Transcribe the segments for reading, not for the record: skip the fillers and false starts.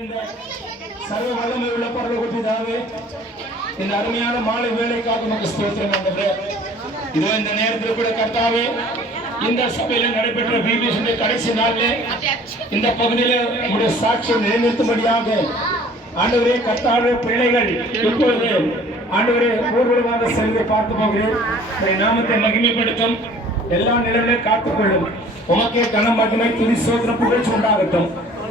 சர்வ வல்லமை உள்ள பரலோக பிதாவே, இந்த அருமையான மாலை வேலைக்காக நமக்கு ஸ்தோத்திரம் ஆண்டவரே. இதோ இந்த நேரத்தில் கூட கர்த்தாவே, இந்த சபையில் நடைபெற்ற பிபிசி கடைசி நாளிலே இந்த பகுதியில் உங்களுடைய சாட்சியை நிலைநிறுத்தும்படியாக ஆண்டவரே கர்த்தாவே பிள்ளைகள் இப்பொழுது ஆண்டவரே ஊர்வலமாக செல்வதை பார்த்து போகிறேன். நாமத்தை மகிமைப்படுத்தும், எல்லா நிலையிலும் காத்துக்கொள்ளும். உமக்கே கனம் மகிமை துதி சோதனை புகழ்ச்சி உண்டாகட்டும்.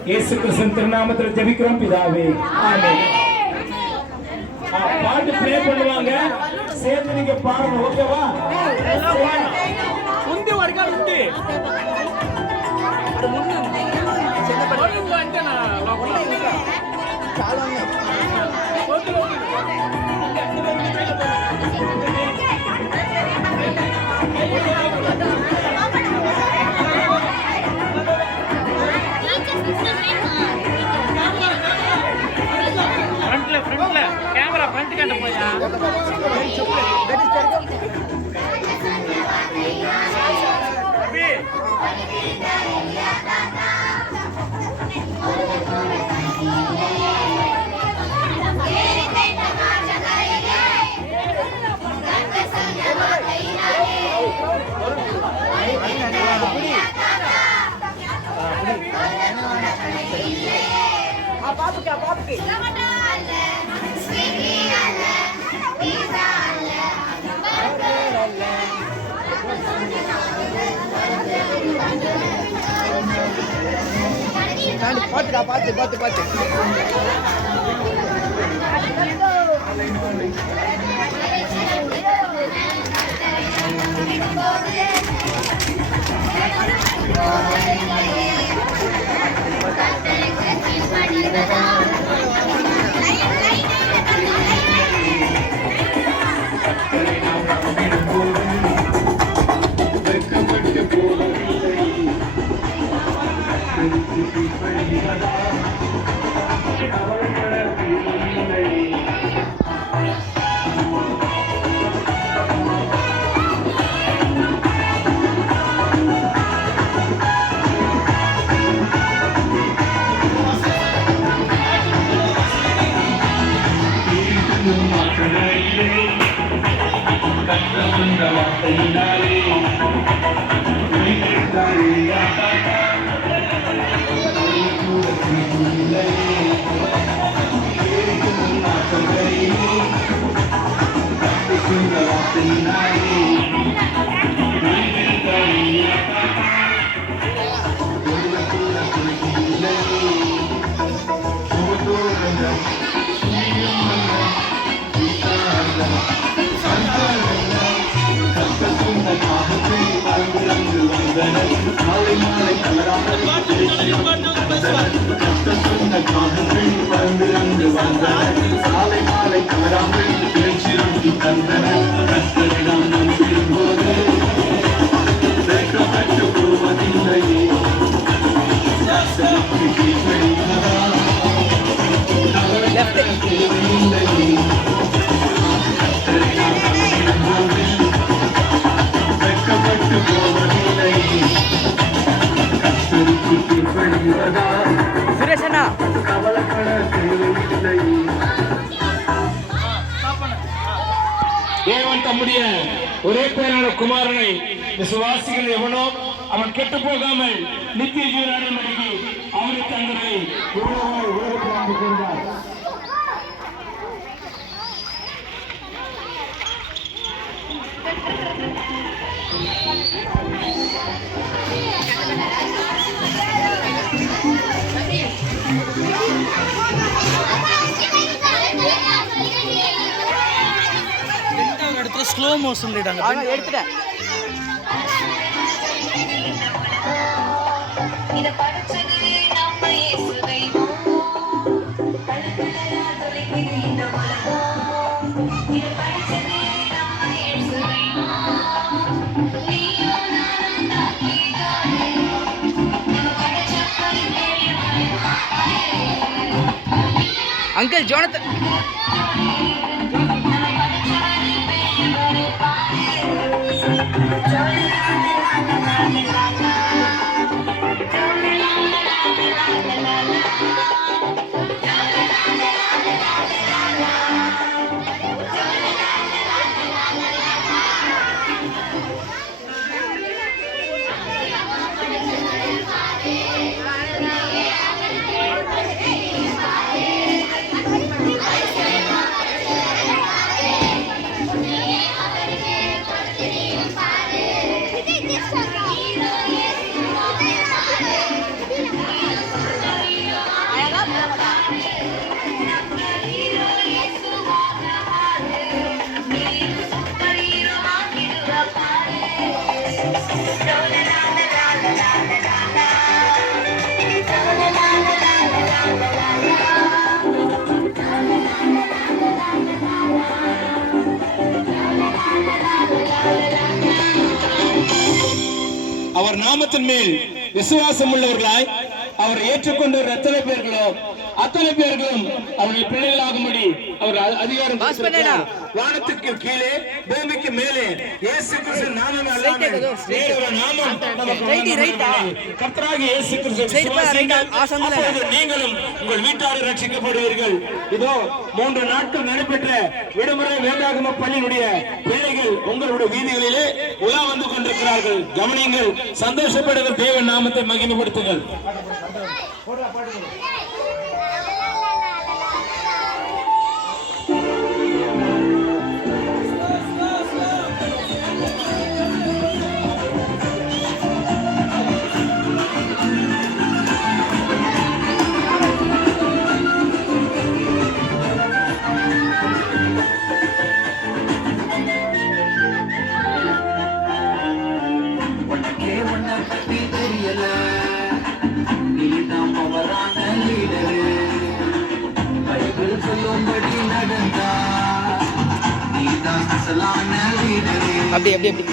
இயேசு கிறிஸ்துவின் திருநாமத்தில் ஜெபிக்கிறோம் பிதாவே, ஆமென். பாட்டு ப்ளே பண்ணுவாங்க, சேர்ந்து நீங்க பாடணும், ஓகேவா? முந்தி வரைக்கும் உண்டு அது முன்னு சின்ன படம் வந்து நான் ஃப்ரண்ட்ல கேமரா ஃப்ரண்ட் கண்ட போயா பாப்புக்கு பாத்து தேவன் தம்முடைய ஒரே பேரான குமாரனை விசுவாசிகள் எவனோ அவன் கெட்டு போகாமல் நித்திய ஜீவனாடி அவரை தங்களை உலகத்தில் கொண்டார். ஸ்லோ மோஷன் எடுத்துட்டேன். அங்கிள் ஜோனத்தன் நாமத்தின் மேல் விசுவாசம் உள்ளவர்களாய் அவர் ஏற்றுக்கொண்டவர் எத்தனை பேர்களோ அத்தனை பேர்களும் அவருடைய பிள்ளைகளாகும்படி அவர் அதிகாரம் கொடுத்திருக்கிறார். வானத்துக்கு கீழே பூமிக்கு மேலே இயேசு கிறிஸ்து நாமமே அல்லாமல் வேறொரு நாமம் நமக்கு வழங்கப்படவில்லை. கர்த்தராகிய இயேசு கிறிஸ்துவை விசுவாசியுங்கள். அப்பொழுது நீங்களும் உங்கள் வீட்டாரை ரட்சிக்கப்படுவீர்கள். இதோ 3 நாட்கள் நடைபெற்ற விடுமுறை வேதாகம பள்ளியினுடைய பிள்ளைகள் உங்களுடைய வீதிகளிலே உலா வந்து கொண்டிருக்கிறார்கள். கவனியுங்கள், சந்தோஷப்படுகிற தேவ நாமத்தை மகிமைப்படுத்துங்கள். அப்படி அப்படி அப்படி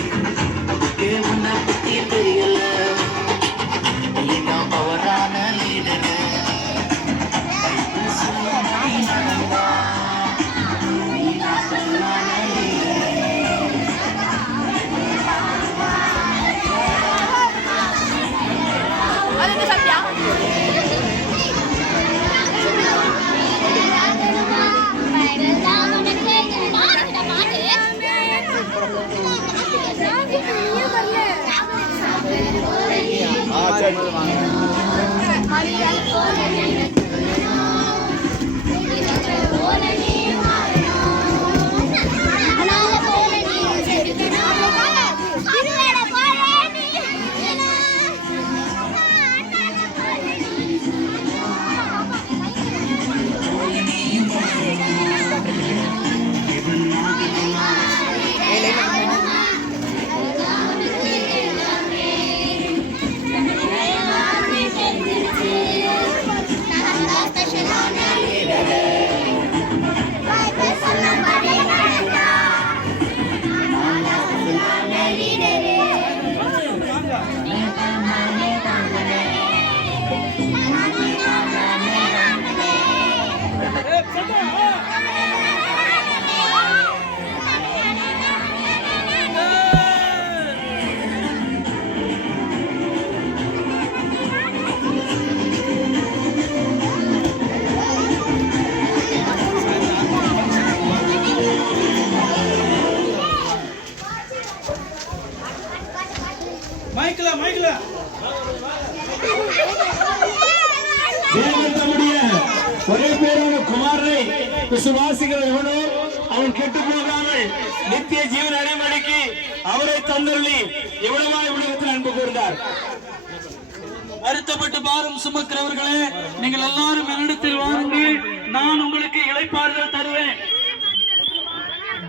ஒரே பேரான குமாரனை விசுவாசிகள் எவனோ அவன் கெட்டு போகாமல் நித்திய ஜீவன் அடைமடிக்கு அவரை தந்தருளி எவ்வளவாய் உலகத்தில் அன்பு கூர்ந்தார். வருத்தப்பட்டு பாரம் சுமக்கிறவர்களே, நீங்கள் எல்லாரும் என்னிடத்தில் வாருங்கள், நான் உங்களுக்கு இளைப்பாறுதல் தருவேன்.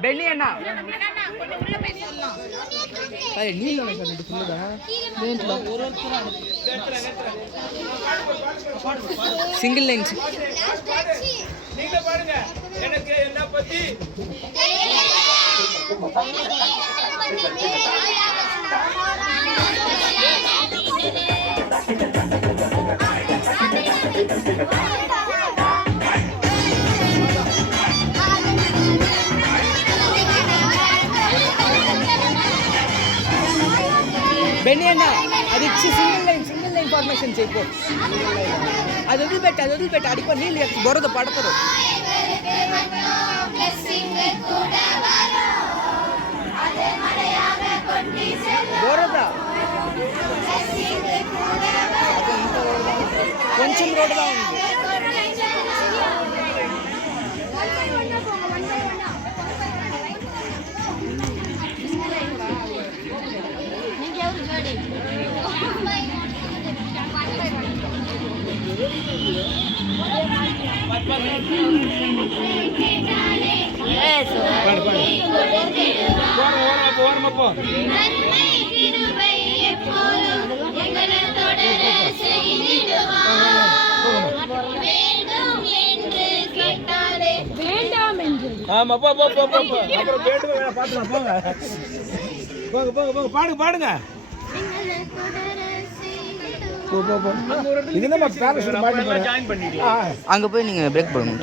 பெண்ணி அண்ணா சிங்கிள் லைன்ஸ் நீங்க பாருங்க, எனக்கு என்ன பத்தி బెన్నీ అన్న అది ఇచ్చి సింగిల్ లైన్ ఫార్మేషన్ చేయపో. అది వదిలిపెట్టి అడిపో నీళ్ళు బొరద పడతారు. బొరద కొంచెం రోడ్డుగా ఉంది. பாடுங்க. இது நம்ம பேரஷூட் பாட்டு அங்கே போய் நீங்கள் பிரேக் போடணும்.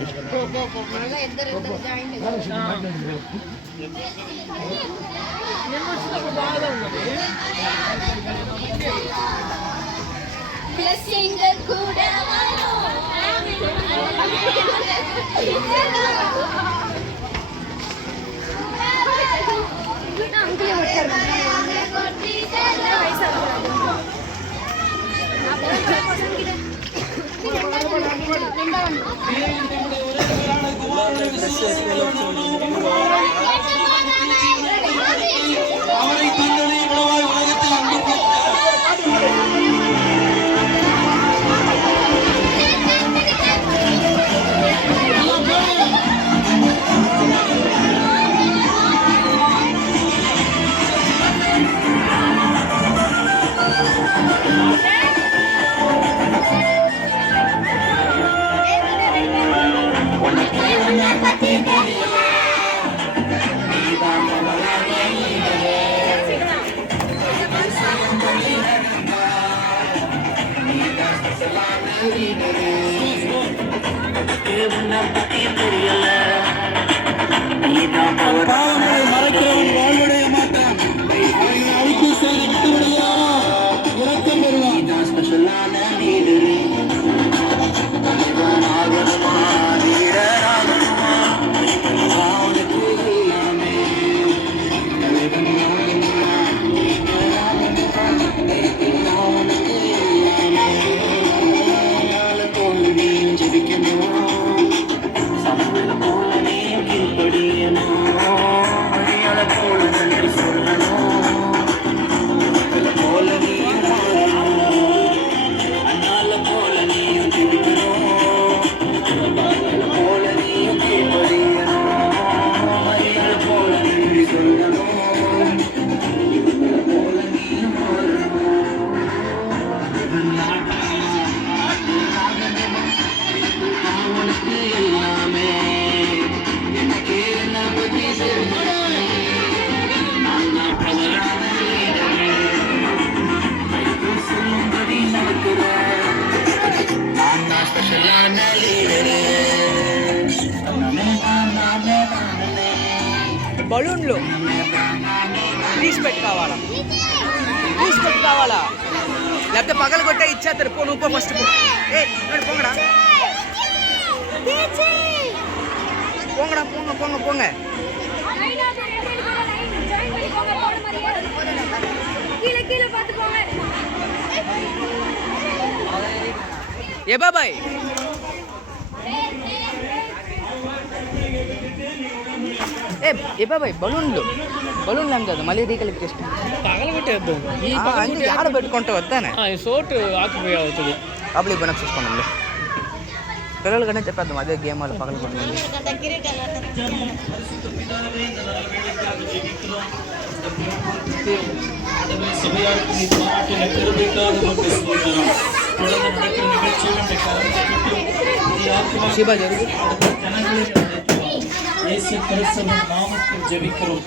அவரை தங்களை இவ்வளவாய் உலகத்தில் அன்பு பாவங்களை மறைக்கிறவன் வாழ்வுடைய மாட்டான். அவர்களை அழிப்பு செய்து விட்டுவிடுகிறாரோ இரக்கம் பெறுவான். బలూన్లు తీసి పెట్టి కావాలా, తీసి పెట్టి కావాలా, లేకపోతే పగల కొట్టే ఇచ్చేస్తారు. పో నువ్వు పో ఫస్ట్ పో. పోంగడా పోంగడా పోంగ పోంగ పోంగ. ఏ బాబాయ్ ఏ బాబాయ్ బలూన్లు ఏం కాదు, మళ్ళీ రీకలెక్ట్ చేసుకుంటాం. పగలగొట్టేద్దాం. అందుకే ఆడ పెట్టుకుంటా వద్దానే సోటు ఆకుపోయి అవుతుంది. అప్పుడు ఇప్పుడు చూసుకోండి. పిల్లలు కన్నా చెప్పేద్దాం అదే గేమ్ వాళ్ళు పగల కొట్టుకోండి. சிவா ஜருகு இயேசு கிறிஸ்துவின் நாமத்தில் ஜெபிக்கிறோம்.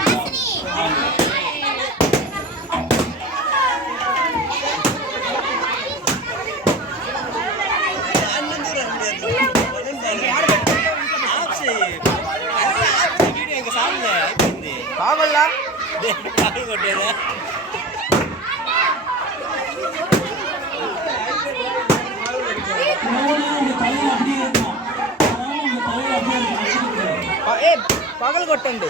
కావాలా పగలు కొట్టండి.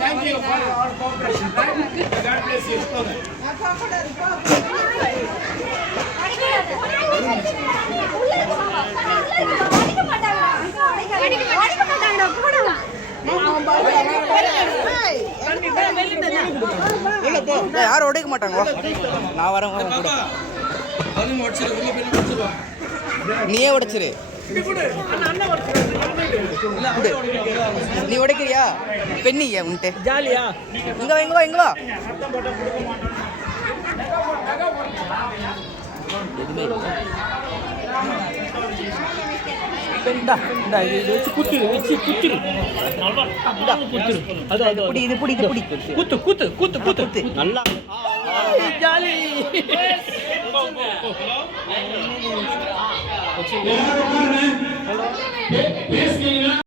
Thank you for your cooperation. God bless you. அடிக்க மாட்டாங்க. யாரும் உடைக்க மாட்டாங்க நான் வரேன் கூட நீயே உடைச்சிரு நீ உடைக்கிறியா பெண்ணியா உன்ட்டு ஜாலியா இங்க வா இங்க வா இங்க வா வச்சு குத்துரு அது புடி இது புடி இது புடி குத்து நல்லா ஜாலி பேசுறீங்களா